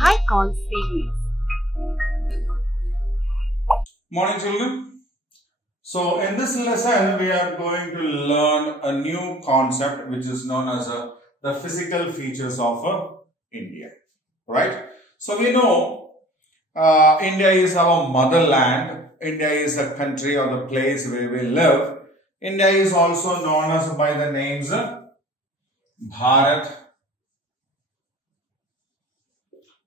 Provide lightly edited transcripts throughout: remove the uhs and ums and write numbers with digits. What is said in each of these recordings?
HighCon series. Morning children. So in this lesson we are going to learn a new concept which is known as the physical features of India. Right? So we know India is our motherland. India is the country or the place where we live. India is also known as by the names Bharat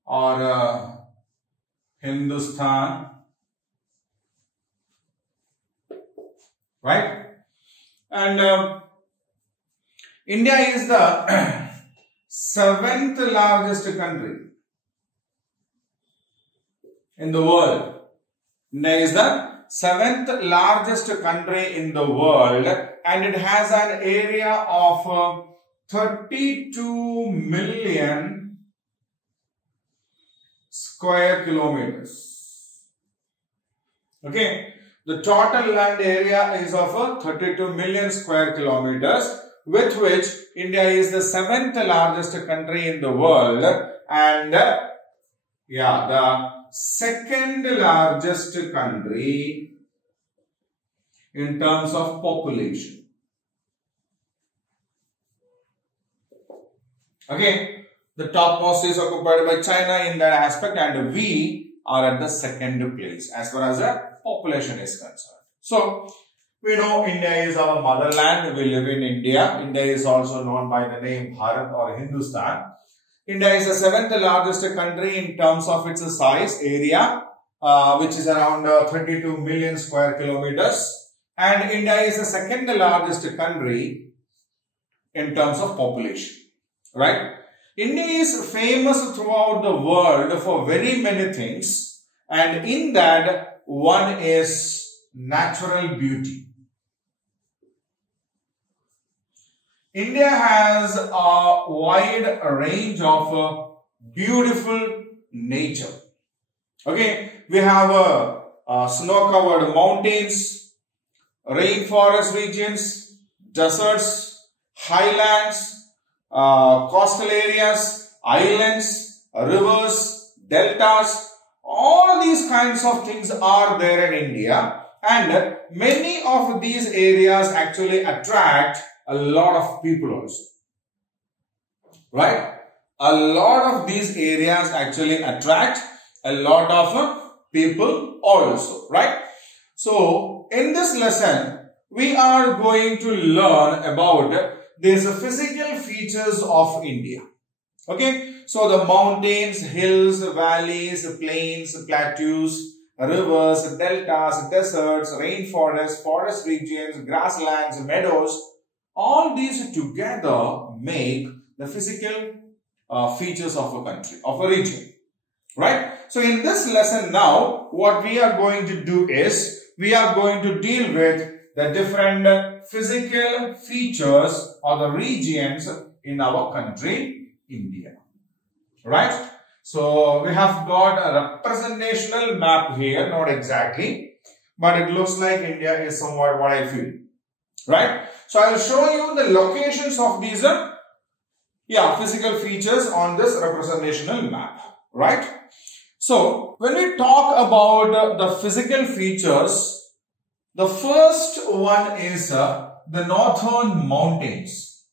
or Hindustan, right? And India is the seventh largest country in the world. India is the seventh largest country in the world, and it has an area of 32 million square kilometers. Okay, the total land area is of 32 million square kilometers, with which India is the seventh largest country in the world and the second largest country in terms of population. Okay, the topmost is occupied by China in that aspect, and we are at the second place as far as the population is concerned. So, we know India is our motherland. We live in India. India is also known by the name Bharat or Hindustan. India is the seventh largest country in terms of its size, area, which is around 32 million square kilometers. And India is the second largest country in terms of population, right? India is famous throughout the world for very many things, and in that one is natural beauty. India has a wide range of beautiful nature. Okay, we have snow-covered mountains, rainforest regions, deserts, highlands, coastal areas, islands, rivers, deltas. All these kinds of things are there in India, and many of these areas actually attract a lot of people also, right? A lot of these areas actually attract a lot of people also, right? So, in this lesson, we are going to learn about these physical features of India. Okay, so the mountains, hills, valleys, plains, plateaus, rivers, deltas, deserts, rainforests, forest regions, grasslands, meadows, all these together make the physical features of a country, of a region, right? So in this lesson now, what we are going to do is, we are going to deal with the different physical features or the regions in our country, India, right? So we have got a representational map here, not exactly, but it looks like India is somewhat what I feel, right? So I will show you the locations of these physical features on this representational map, right? So when we talk about the physical features, the first one is the northern mountains.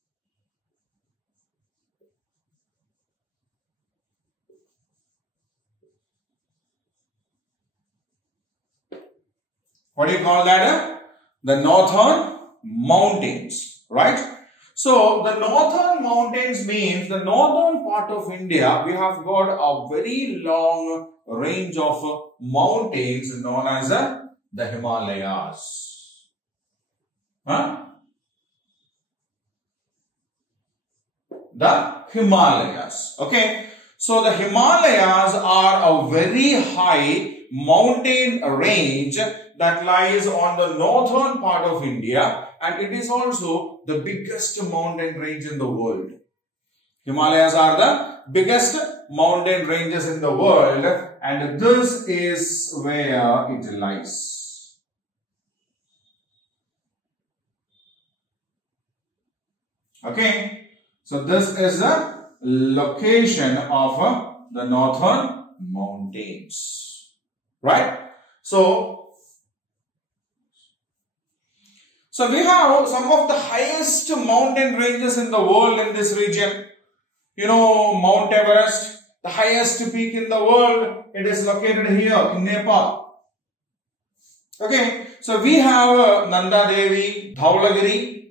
What do you call that? The northern mountains, right? So the northern mountains means the northern part of India. We have got a very long range of mountains known as the Himalayas. The Himalayas. Okay. So the Himalayas are a very high mountain range that lies on the northern part of India, and it is also the biggest mountain range in the world. Himalayas are the biggest mountain ranges in the world, and this is where it lies. Okay, so this is the location of the northern mountains. Right? So we have some of the highest mountain ranges in the world in this region. You know, Mount Everest, the highest peak in the world, it is located here in Nepal. Okay, so we have Nanda Devi, Dhaulagiri,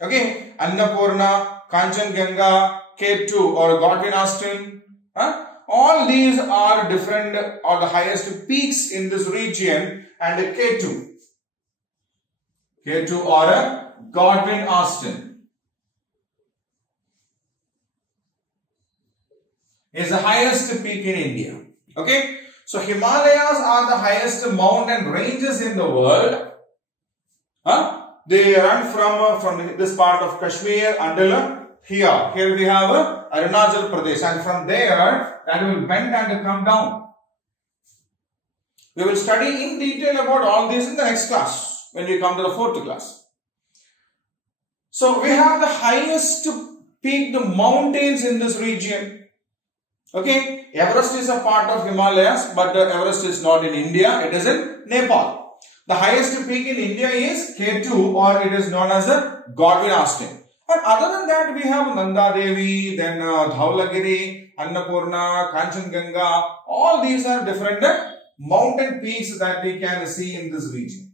okay, Annapurna, Kanchenjunga, K2 or Godwin Austen. All these are different or the highest peaks in this region, and K2 or Godwin Austen is the highest peak in India. Okay, so Himalayas are the highest mountain ranges in the world. They run from this part of Kashmir until here. Here we have Arunachal Pradesh, and from there that will bend and come down. We will study in detail about all this in the next class when we come to the 4th class. So we have the highest peaked mountains in this region. Okay, Everest is a part of Himalayas, but Everest is not in India, it is in Nepal. The highest peak in India is K2, or it is known as a Godwin Austen. And other than that, we have Nanda Devi, then Dhaulagiri, Annapurna, Kanchenjunga. All these are different mountain peaks that we can see in this region.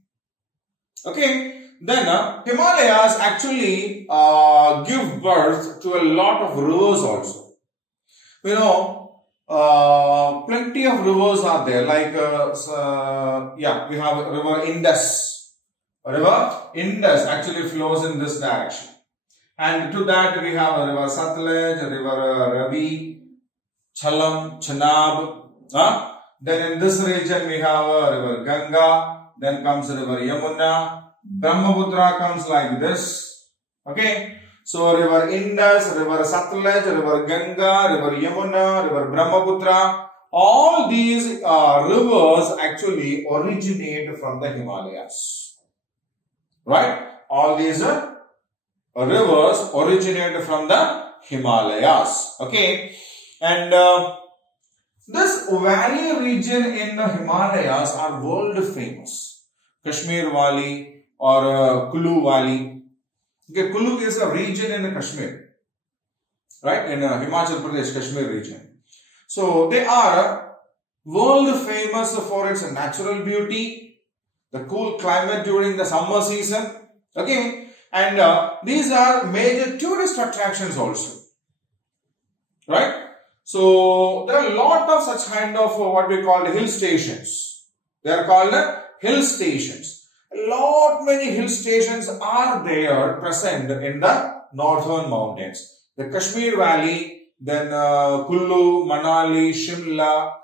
Okay, then Himalayas actually give birth to a lot of rivers also. You know, plenty of rivers are there, like we have river Indus. River Indus actually flows in this direction, and to that we have river Satluj, river Ravi, Jhelum, Chenab. Then in this region we have river Ganga. Then comes river Yamuna. Brahmaputra comes like this. Okay. So river Indus, river Satluj, river Ganga, river Yamuna, river Brahmaputra, all these rivers actually originate from the Himalayas. Right? All these rivers originate from the Himalayas. Okay? And this valley region in the Himalayas are world famous. Kashmir Valley or Kulu Valley. Okay, Kulu is a region in Kashmir, right? In Himachal Pradesh, Kashmir region. So they are world famous for its natural beauty, the cool climate during the summer season. Okay, and these are major tourist attractions also, right? So there are a lot of such kind of what we call the hill stations. They are called hill stations. Many hill stations are there present in the northern mountains. The Kashmir Valley, then Kullu, Manali, Shimla,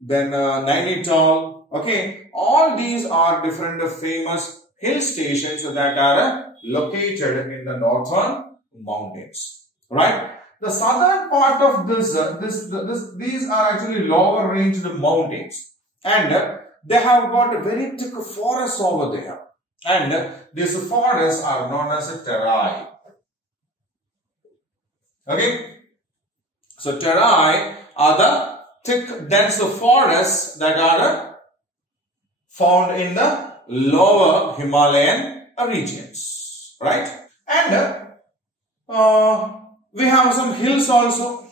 then Nainital. Okay, all these are different famous hill stations that are located in the northern mountains. Right? The southern part of these are actually lower ranged mountains, and they have got very thick forests over there, and these forests are known as terai. Okay, so terai are the thick dense forests that are found in the lower Himalayan regions, right? And we have some hills also.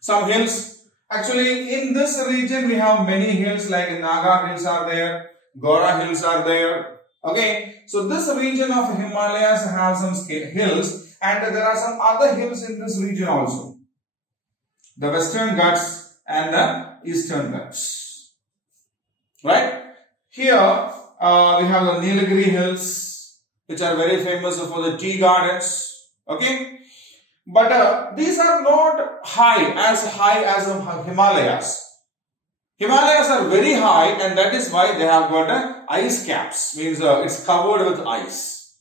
Some hills. Actually, in this region, we have many hills like Naga hills are there, Gora hills are there. Okay, so this region of Himalayas have some hills, and there are some other hills in this region also. The Western Ghats and the Eastern Ghats. Right? Here, we have the Nilgiri hills, which are very famous for the tea gardens. Okay. But these are not as high as Himalayas. Himalayas are very high, and that is why they have got ice caps. Means it's covered with ice.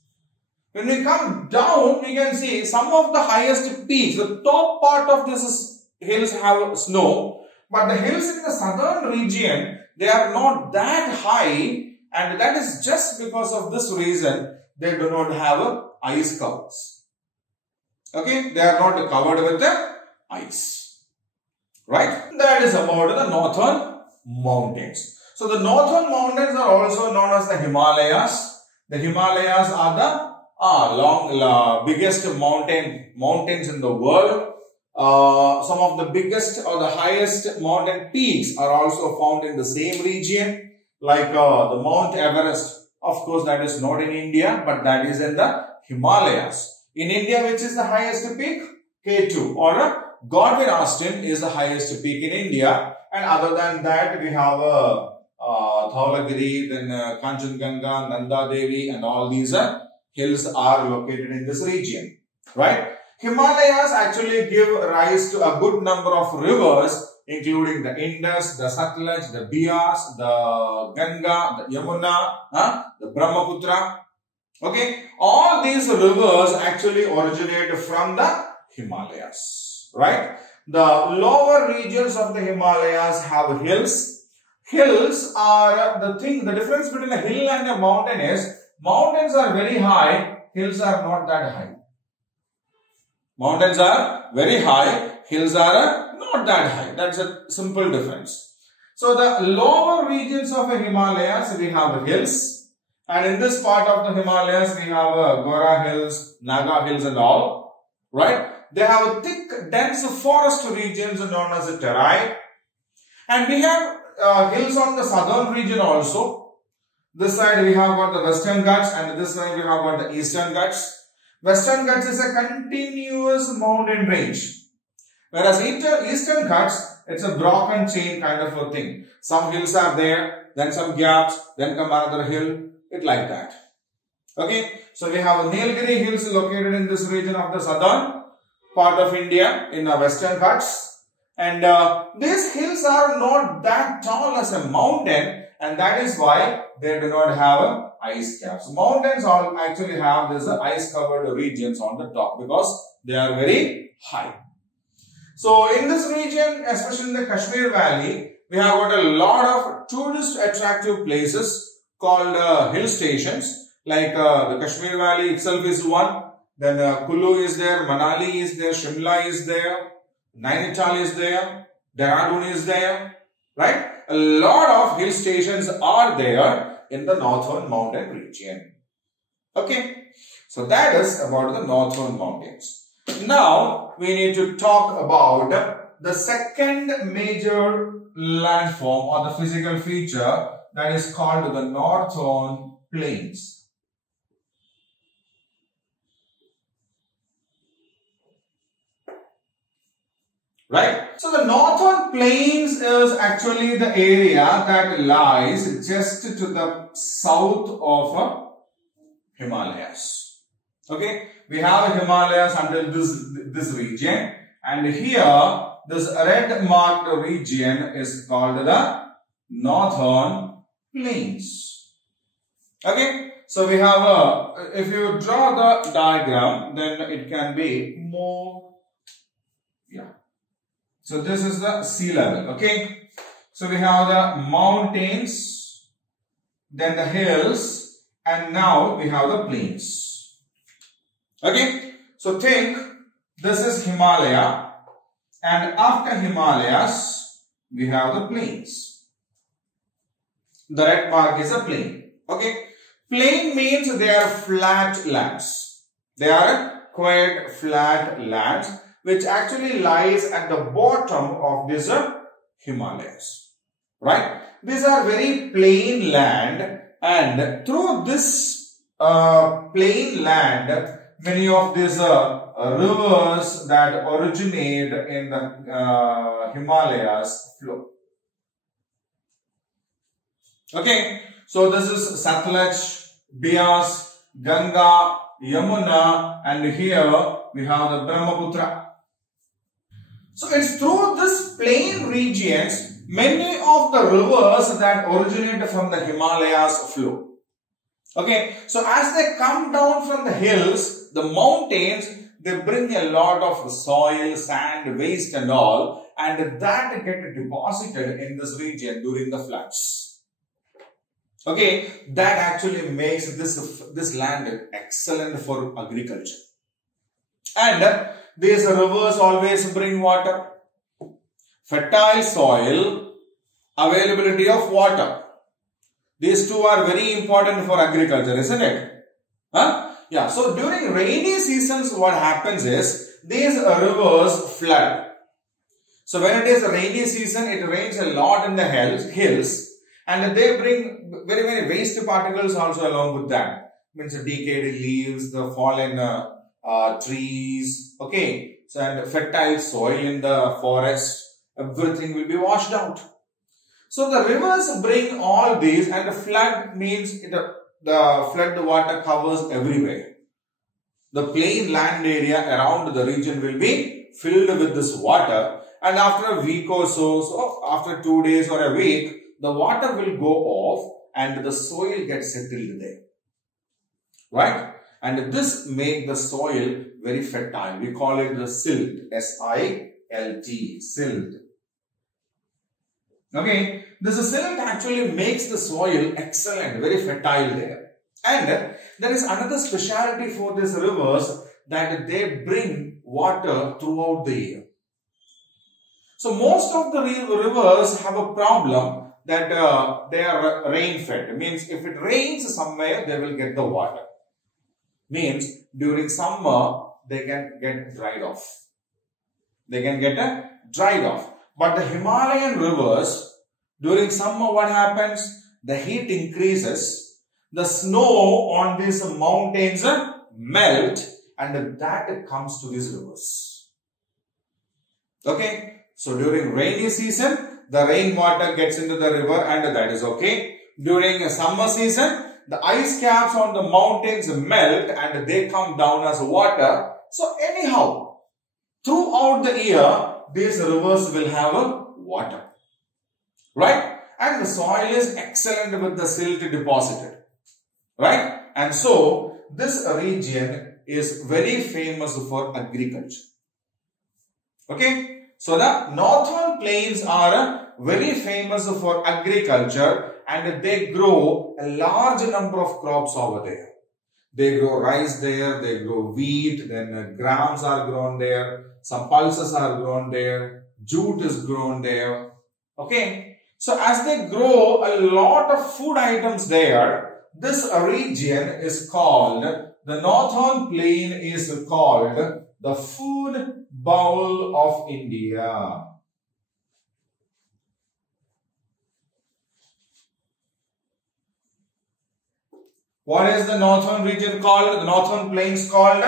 When we come down, we can see some of the highest peaks. The top part of this hills have snow, but the hills in the southern region, they are not that high, and that is just because of this reason they do not have ice covers. Okay, they are not covered with the ice. right? That is about the northern mountains. So the northern mountains are also known as the Himalayas. The Himalayas are the biggest mountains in the world. Some of the biggest or the highest mountain peaks are also found in the same region, like the Mount Everest. Of course, that is not in India, but that is in the Himalayas. In India, which is the highest peak? K2 or Godwin Austen is the highest peak in India. And other than that, we have Dhaulagiri, then Kanchenjunga, Nanda Devi, and all these hills are located in this region, right? Himalayas actually give rise to a good number of rivers, including the Indus, the Satluj, the Beas, the Ganga, the Yamuna, the Brahmaputra. Okay, all these rivers actually originate from the Himalayas, right? The lower regions of the Himalayas have hills. Hills are the difference between a hill and a mountain is, mountains are very high, hills are not that high. Mountains are very high, hills are not that high. That's a simple difference. So the lower regions of the Himalayas, we have hills. And in this part of the Himalayas, we have Gora Hills, Naga Hills and all, right? They have thick, dense forest regions known as the Terai. And we have hills on the southern region also. This side we have got the Western Ghats and this side we have got the Eastern Ghats. Western Ghats is a continuous mountain range. Whereas Eastern Ghats, it's a broken chain kind of a thing. Some hills are there, then some gaps, then come another hill. It like that. Okay. So we have Nilgiri Hills located in this region of the southern part of India in the Western Ghats. And these hills are not that tall as a mountain, and that is why they do not have ice caps. Mountains all actually have this ice covered regions on the top because they are very high. So in this region, especially in the Kashmir Valley, we have got a lot of tourist attractive places called hill stations. Like the Kashmir Valley itself is one. Then Kulu is there, Manali is there, Shimla is there, Nainital is there, Dehradun is there, right? A lot of hill stations are there in the northern mountain region. Okay, so that is about the northern mountains. Now we need to talk about the second major landform or the physical feature, that is called the northern plains. Right? So the northern plains is actually the area that lies just to the south of Himalayas. Okay? We have Himalayas under this region, and here this red marked region is called the northern plains. Okay? So we have if you draw the diagram, then it can be more, yeah. So this is the sea level, okay? So we have the mountains, then the hills, and now we have the plains. Okay? So think this is Himalaya, and after Himalayas, we have the plains. The red mark is a plain. Okay? Plain means they are flat lands. They are quite flat lands, which actually lies at the bottom of this Himalayas, right? These are very plain land, and through this plain land, many of these rivers that originate in the Himalayas flow. Okay, so this is Satluj, Beas, Ganga, Yamuna, and here we have the Brahmaputra. So it's through this plain regions, many of the rivers that originate from the Himalayas flow. Okay, so as they come down from the hills, the mountains, they bring a lot of soil, sand, waste and all, and that get deposited in this region during the floods. Okay, that actually makes this land excellent for agriculture. And these rivers always bring water. fertile soil, availability of water. These two are very important for agriculture, isn't it? Huh? Yeah, so during rainy seasons, what happens is these rivers flood. So when it is a rainy season, it rains a lot in the hills, and they bring very many waste particles also along with that. Means decayed leaves, the fallen trees, okay, so and fertile soil in the forest, everything will be washed out. So the rivers bring all these, and the flood means the flood water covers everywhere. The plain land area around the region will be filled with this water, and after a week or so after 2 days or a week, the water will go off and the soil gets settled there. Right? And this makes the soil very fertile. We call it the silt. S-I-L-T. Silt. Okay. This silt actually makes the soil excellent, very fertile there. And there is another speciality for these rivers, that they bring water throughout the year. So most of the rivers have a problem that they are rain fed. It means if it rains somewhere, they will get the water. Means during summer, they can get dried off. They can get dried off. But the Himalayan rivers, during summer what happens? The heat increases. The snow on these mountains melt, and that comes to these rivers. Okay. So during rainy season, the rainwater gets into the river, and that is okay. During summer season, the ice caps on the mountains melt and they come down as water. So anyhow, throughout the year, these rivers will have water. Right? And the soil is excellent with the silt deposited. Right? And so, this region is very famous for agriculture. Okay? So the northern plains are very famous for agriculture, and they grow a large number of crops over there. They grow rice there, they grow wheat, then grams are grown there, some pulses are grown there, jute is grown there. Okay. So as they grow a lot of food items there, this region is called, the northern plain is called the food bowl of India. What is the northern region called? The northern plains called?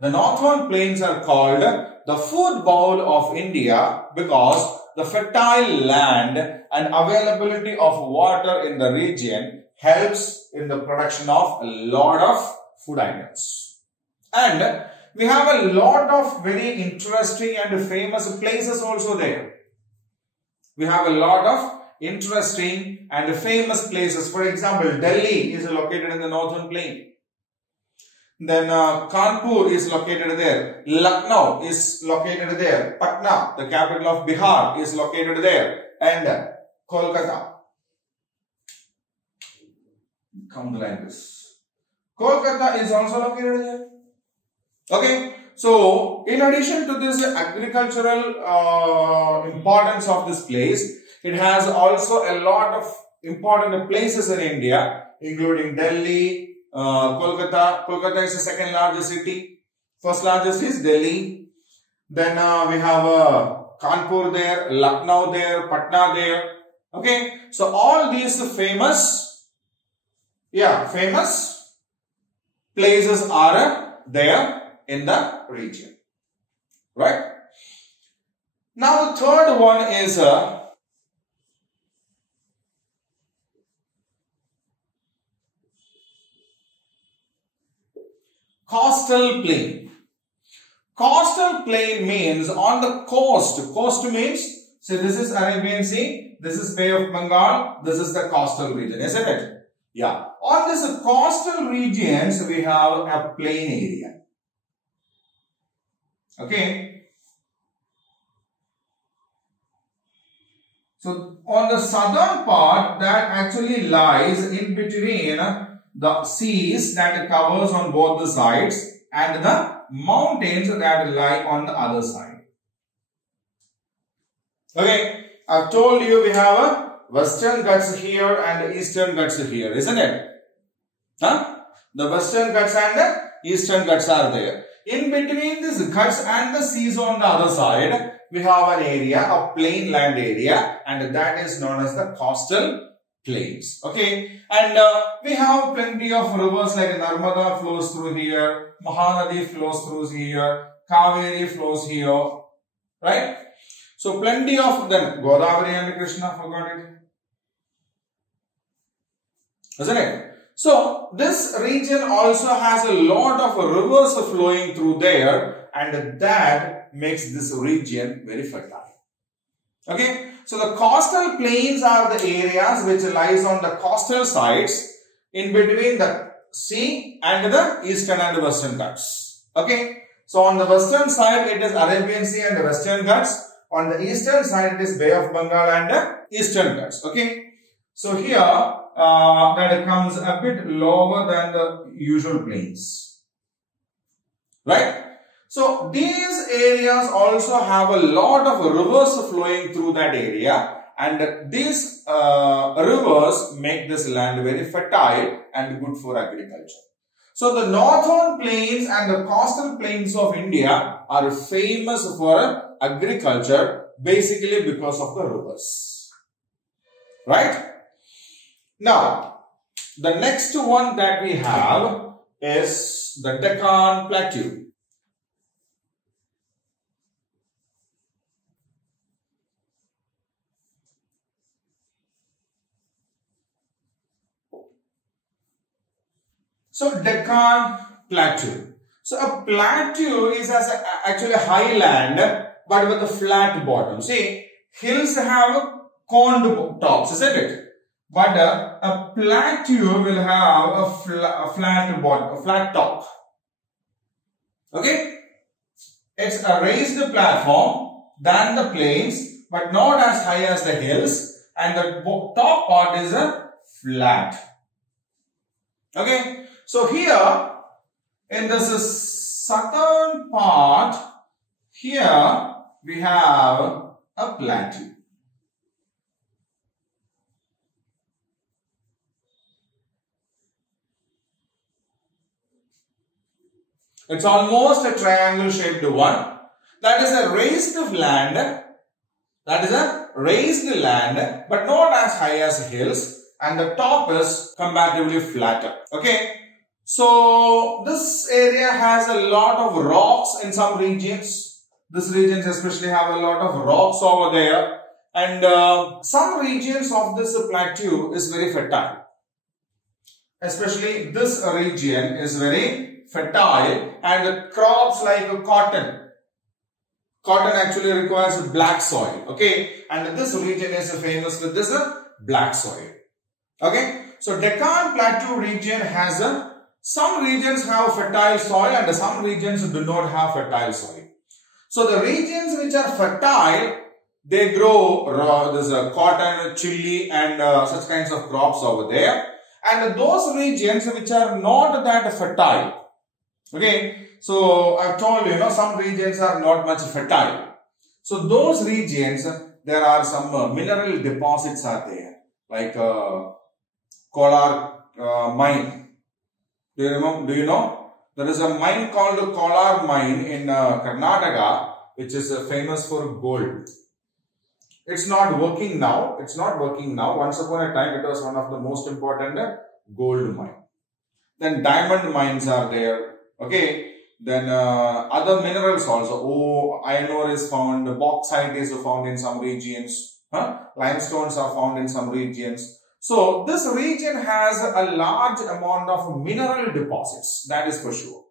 The northern plains are called the food bowl of India because the fertile land and availability of water in the region helps in the production of a lot of food items. And we have a lot of very interesting and famous places also there. We have a lot of interesting and famous places. For example, Delhi is located in the northern plain. Then Kanpur is located there. Lucknow is located there. Patna, the capital of Bihar, is located there. And Kolkata. Come like this. Kolkata is also located there. Okay. So, in addition to this agricultural importance of this place, it has also a lot of important places in India, including Delhi, Kolkata. Kolkata is the second largest city. First largest is Delhi. Then we have Kanpur there, Lucknow there, Patna there. Okay. So, all these famous places are there in the region. Right. Now, the third one is coastal plain. Coastal plain means on the coast. Coast means, so this is Arabian Sea, this is Bay of Bengal, this is the coastal region, isn't it? Yeah. On this coastal regions, we have a plain area. Okay. So, on the southern part, that actually lies in between the seas that covers on both the sides and the mountains that lie on the other side. Okay, I've told you we have a Western Ghats here and Eastern Ghats here, isn't it? Huh? The Western Ghats and the Eastern Ghats are there. In between these Ghats and the seas on the other side, we have an area, a plain land area, and that is known as the coastal plains. Okay, and we have plenty of rivers like Narmada flows through here, Mahanadi flows through here, Kaveri flows here, right? So plenty of them. Godavari and Krishna, forgot it, isn't it? So this region also has a lot of rivers flowing through there, and that makes this region very fertile. Okay, so the coastal plains are the areas which lies on the coastal sides in between the sea and the eastern and western Ghats. Okay, so on the western side it is Arabian Sea and the Western Ghats. On the eastern side it is Bay of Bengal and the Eastern Ghats. Okay, so here that it comes a bit lower than the usual plains, right? So these areas also have a lot of rivers flowing through that area, and these rivers make this land very fertile and good for agriculture. So the northern plains and the coastal plains of India are famous for agriculture, basically because of the rivers, right? Now, the next one that we have is the Deccan Plateau. So, Deccan Plateau. So, a plateau is actually a highland but with a flat bottom. See, hills have coned tops, isn't it? But a plateau will have a flat bottom, a flat top. Okay? It's a raised platform than the plains, but not as high as the hills, and the top part is a flat. Okay? So here, in this southern part, here we have a plateau. It's almost a triangle shaped one. That is a raised land. That is a raised land, but not as high as hills, and the top is comparatively flatter. Okay. So this area has a lot of rocks in some regions. These regions especially have a lot of rocks over there, and some regions of this plateau is very fertile. Especially this region is very fertile, and crops like cotton. Cotton actually requires black soil. Okay, and this region is famous with this black soil. Okay, so Deccan Plateau region has some regions have fertile soil and some regions do not have fertile soil. So the regions which are fertile, they grow there's cotton, chili, and such kinds of crops over there. And those regions which are not that fertile, okay, so I've told you, some regions are not much fertile. So those regions, there are some mineral deposits are there, like Kolar mine. Do you know? There is a mine called Kolar mine in Karnataka, which is famous for gold. It's not working now. It's not working now. Once upon a time, it was one of the most important gold mine. Then diamond mines are there. Okay. Then other minerals also. Iron ore is found. Bauxite is found in some regions. Limestones are found in some regions. So this region has a large amount of mineral deposits. That is for sure.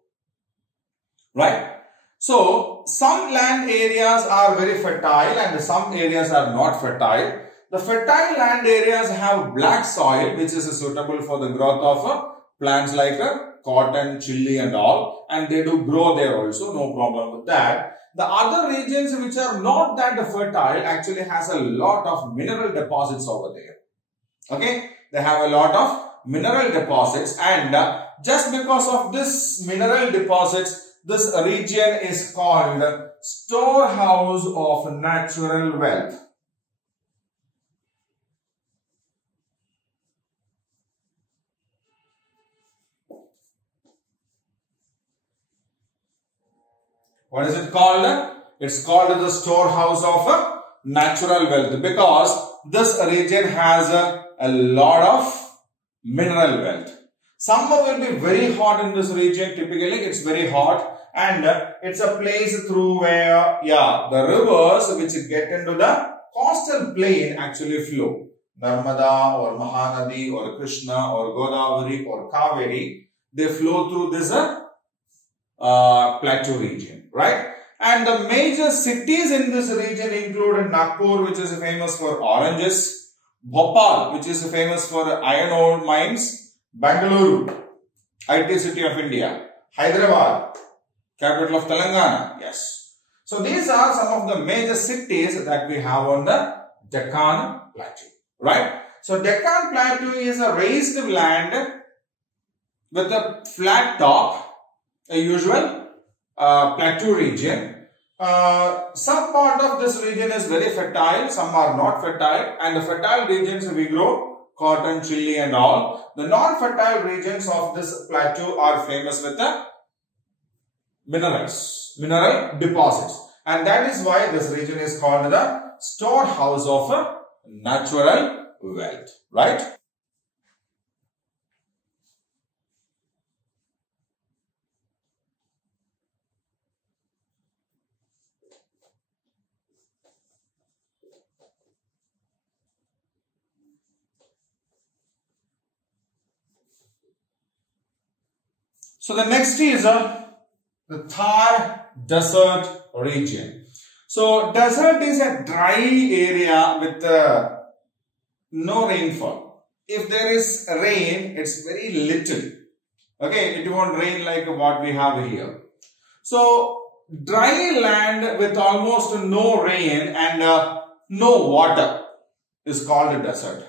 Right? So some land areas are very fertile and some areas are not fertile. The fertile land areas have black soil, which is suitable for the growth of plants like cotton, chili and all, and they do grow there also, no problem with that. The other regions which are not that fertile actually has a lot of mineral deposits over there. Okay, they have a lot of mineral deposits, and just because of this mineral deposits, this region is called storehouse of natural wealth. What is it called? It's called the storehouse of natural wealth, because this region has a lot of mineral wealth. Summer will be very hot in this region. Typically, it's very hot, and it's a place through where, the rivers which get into the coastal plain actually flow. Narmada or Mahanadi or Krishna or Godavari or Kaveri, they flow through this plateau region, right? And the major cities in this region include Nagpur, which is famous for oranges, Bhopal, which is famous for iron ore mines, Bangalore, IT city of India, Hyderabad, capital of Telangana. Yes. So these are some of the major cities that we have on the Deccan Plateau, right? So Deccan Plateau is a raised land with a flat top, a usual plateau region. Some part of this region is very fertile, some are not fertile, and the fertile regions we grow cotton, chili and all. The non-fertile regions of this plateau are famous with the mineral deposits, and that is why this region is called the storehouse of natural wealth, right? So the next is the Thar Desert region. So desert is a dry area with no rainfall. If there is rain, it's very little. Okay, it won't rain like what we have here. So dry land with almost no rain and no water is called a desert.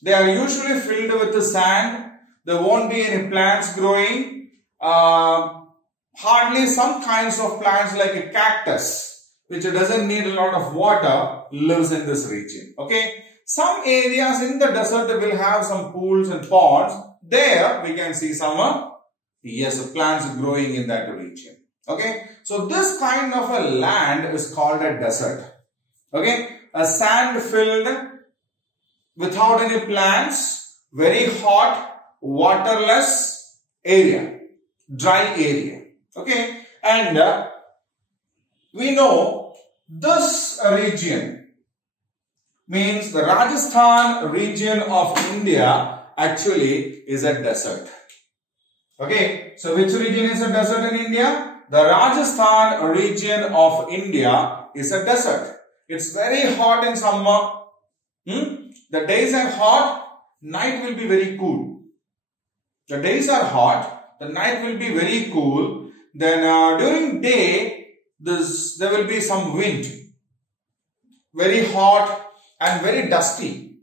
They are usually filled with the sand. There won't be any plants growing. Hardly some kinds of plants like a cactus, which doesn't need a lot of water, lives in this region. Okay. Some areas in the desert will have some pools and ponds. There we can see some plants growing in that region. Okay. So this kind of a land is called a desert. Okay. A sand filled without any plants, very hot, waterless area, dry area. Okay. And we know this region means the Rajasthan region of India actually is a desert. Okay. So which region is a desert in India? The Rajasthan region of India is a desert. It's very hot in summer. The days are hot, night will be very cool. The days are hot, the night will be very cool. Then during day, there will be some wind. Very hot and very dusty.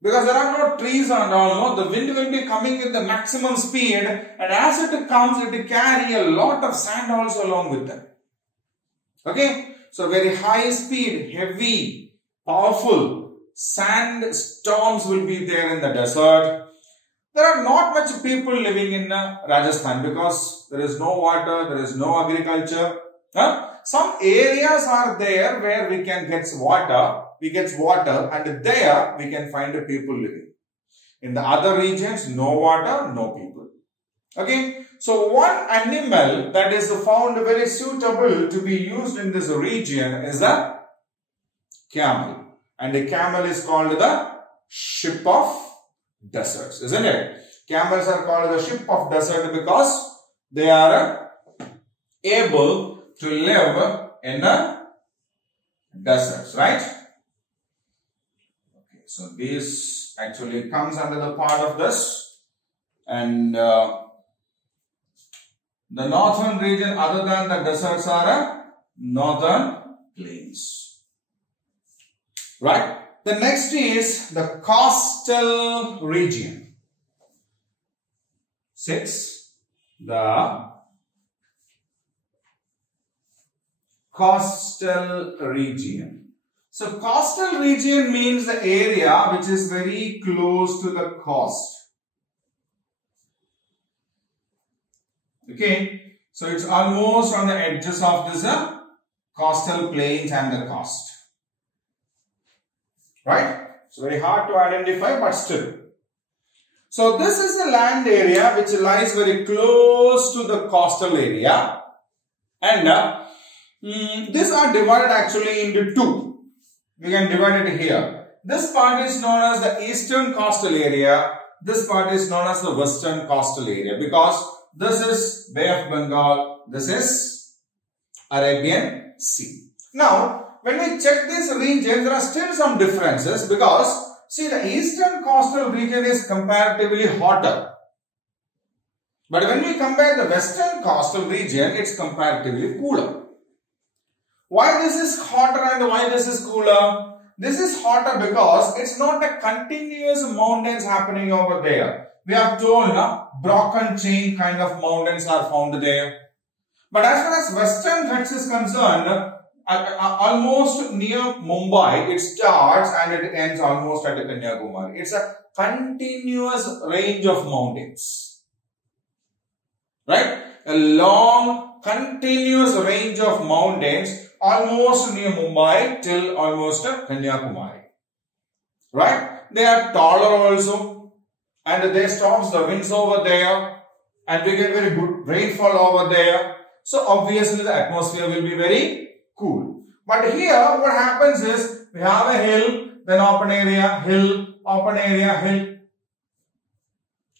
Because there are no trees and all, no, the wind will be coming with the maximum speed, and as it comes, it will carry a lot of sand also along with them. Okay, so very high speed, heavy, powerful sand storms will be there in the desert. There are not much people living in Rajasthan because there is no water, there is no agriculture. Some areas are there where we can get water, and there we can find the people living. In the other regions, no water, no people. Okay, so one animal that is found very suitable to be used in this region is the camel. And the camel is called the ship of deserts, isn't it? Camels are called the ship of desert because they are able to live in the deserts, right? Okay, so this actually comes under the part of this, and the northern region other than the deserts are northern plains, right? The next is the coastal region. 6. The coastal region. So coastal region means the area which is very close to the coast. Okay. So it's almost on the edges of this coastal plains and the coast. Right? It's very hard to identify, but still. So this is the land area which lies very close to the coastal area, and these are divided actually into two. We can divide it here. This part is known as the eastern coastal area. This part is known as the western coastal area, because this is Bay of Bengal, this is Arabian Sea. Now, when we check this region, there are still some differences, because see, the eastern coastal region is comparatively hotter. But when we compare the western coastal region, it's comparatively cooler. Why this is hotter and why this is cooler? This is hotter because it's not a continuous mountains happening over there. We have told broken chain kind of mountains are found there. But as far as Western Ghats is concerned, almost near Mumbai, it starts and it ends almost at Kanyakumari. It's a continuous range of mountains. Right? A long, continuous range of mountains almost near Mumbai till almost Kanyakumari. Right? They are taller also, and they stops the winds over there, and we get very good rainfall over there. So obviously the atmosphere will be very cool. But here what happens is, we have a hill, then open area, hill, open area, hill.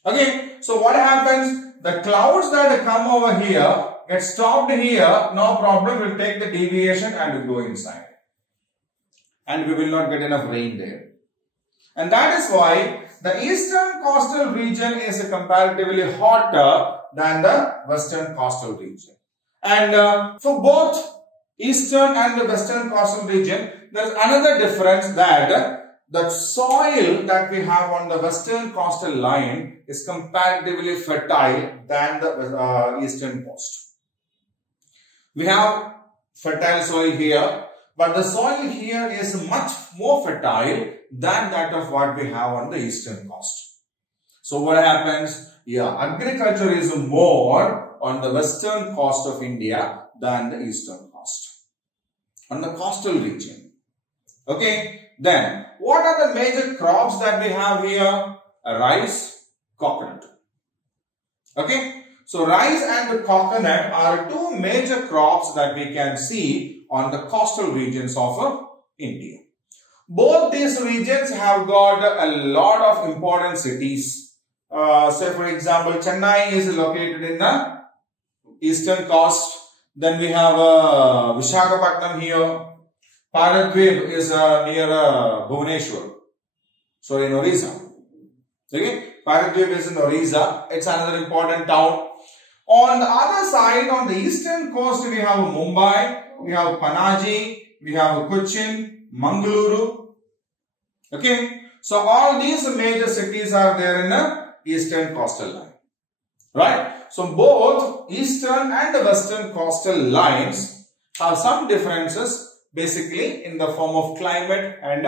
Okay, so what happens? The clouds that come over here get stopped here, no problem, we'll take the deviation and we'll go inside. And we will not get enough rain there. And that is why the eastern coastal region is comparatively hotter than the western coastal region. And for both eastern and the western coastal region, there is another difference, that the soil that we have on the western coastal line is comparatively fertile than the eastern coast. We have fertile soil here, but the soil here is much more fertile than that of what we have on the eastern coast. So what happens? Yeah, agriculture is more on the western coast of India than the eastern coast, on the coastal region. Okay, then what are the major crops that we have here? Rice, coconut. Okay. So rice and coconut are two major crops that we can see on the coastal regions of India. Both these regions have got a lot of important cities. Say for example, Chennai is located in the eastern coast. Then we have Visakhapatnam here. Paradweep is near Bhubaneswar. So in Orissa. Okay, Paradweep is in Orissa. It's another important town. On the other side, on the eastern coast, we have Mumbai, we have Panaji, we have Cochin, Mangaluru. Okay, so all these major cities are there in the eastern coastal line. Right? So both eastern and the western coastal lines have some differences, basically in the form of climate and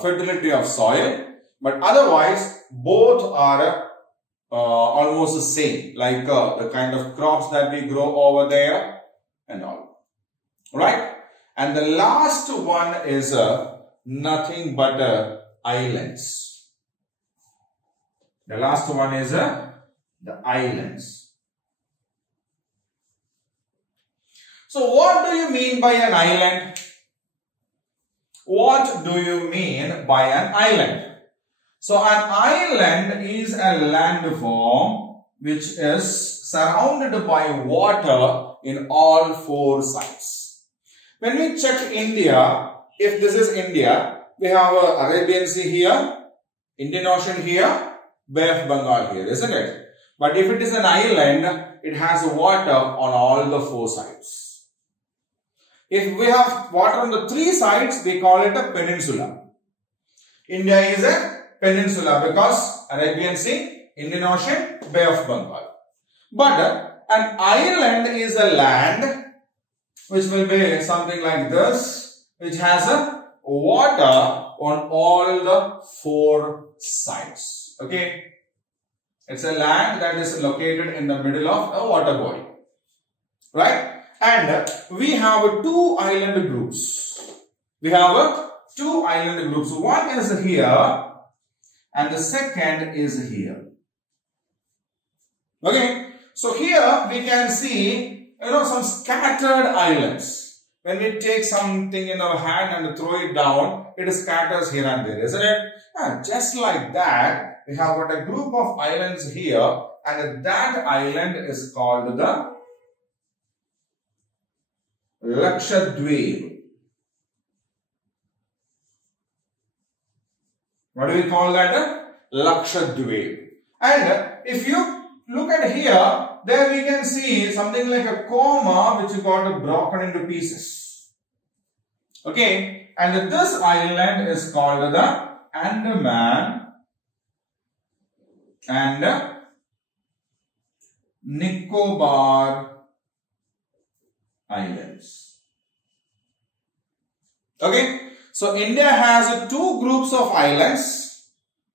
fertility of soil. But otherwise, both are almost the same, like the kind of crops that we grow over there and all. Right? And the last one is nothing but islands. The last one is the islands. So what do you mean by an island? What do you mean by an island? So an island is a landform which is surrounded by water in all four sides. When we check India, if this is India, we have Arabian Sea here, Indian Ocean here, Bay of Bengal here, isn't it? But if it is an island, it has water on all the four sides. If we have water on the three sides, we call it a peninsula. India is a peninsula because Arabian Sea, Indian Ocean, Bay of Bengal. But an island is a land which will be something like this, which has a water on all the four sides. Okay. It's a land that is located in the middle of a water body. Right? And we have two island groups. We have two island groups. One is here and the second is here. Okay. So here we can see, some scattered islands. When we take something in our hand and throw it down, it scatters here and there, isn't it? And just like that, we have got a group of islands here, and that island is called the Lakshadweep. What do we call that? Lakshadweep. And if you look at here, there we can see something like a comma which got broken into pieces. Okay, and this island is called the Andaman and Nicobar Islands. Okay, so India has two groups of islands.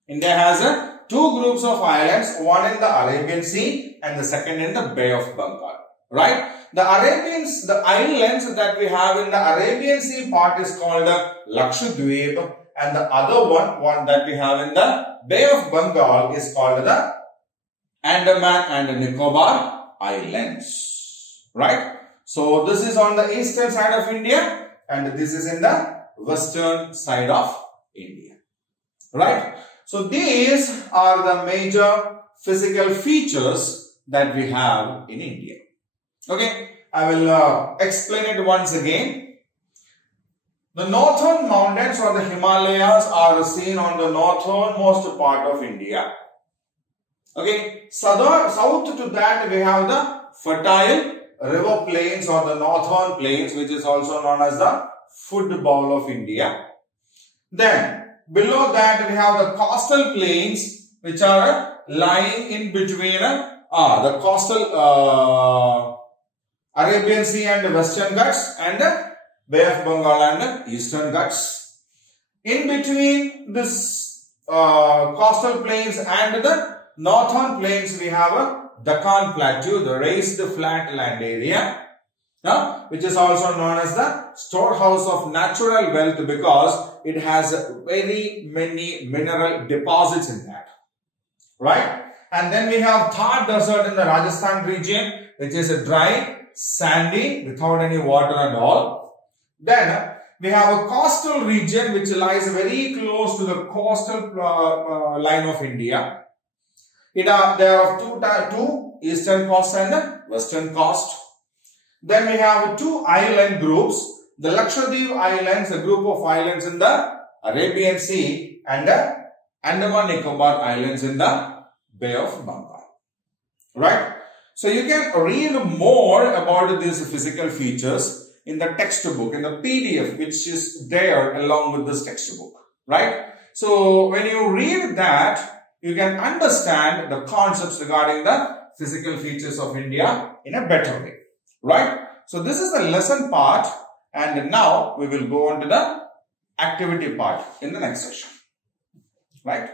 India has two groups of islands, one in the Arabian Sea and the second in the Bay of Bengal. Right? The islands that we have in the Arabian Sea part is called the Lakshadweep, and the other one that we have in the Bay of Bengal is called the Andaman and Nicobar Islands. Right? So this is on the eastern side of India and this is in the western side of India. Right? So these are the major physical features that we have in India. Okay, I will explain it once again. The northern mountains or the Himalayas are seen on the northernmost part of India. Okay, south to that we have the fertile river plains or the northern plains, which is also known as the football of India. Then below that we have the coastal plains, which are lying in between the coastal Arabian Sea and the Western Ghats and Bay of Bengal and Eastern Ghats. In between this coastal plains and the northern plains, we have a Deccan Plateau, the raised flat land area, which is also known as the storehouse of natural wealth because it has very many mineral deposits in that. Right? And then we have Thar Desert in the Rajasthan region, which is a dry, sandy, without any water and all. Then we have a coastal region which lies very close to the coastal line of India. There are two eastern coast and western coast. Then we have two island groups. The Lakshadweep Islands, a group of islands in the Arabian Sea, and the Andaman Nicobar Islands in the Bay of Bengal. Right? So you can read more about these physical features in the textbook, in the PDF, which is there along with this textbook. Right? So when you read that, you can understand the concepts regarding the physical features of India in a better way. Right? So this is the lesson part, and now we will go on to the activity part in the next session. Right?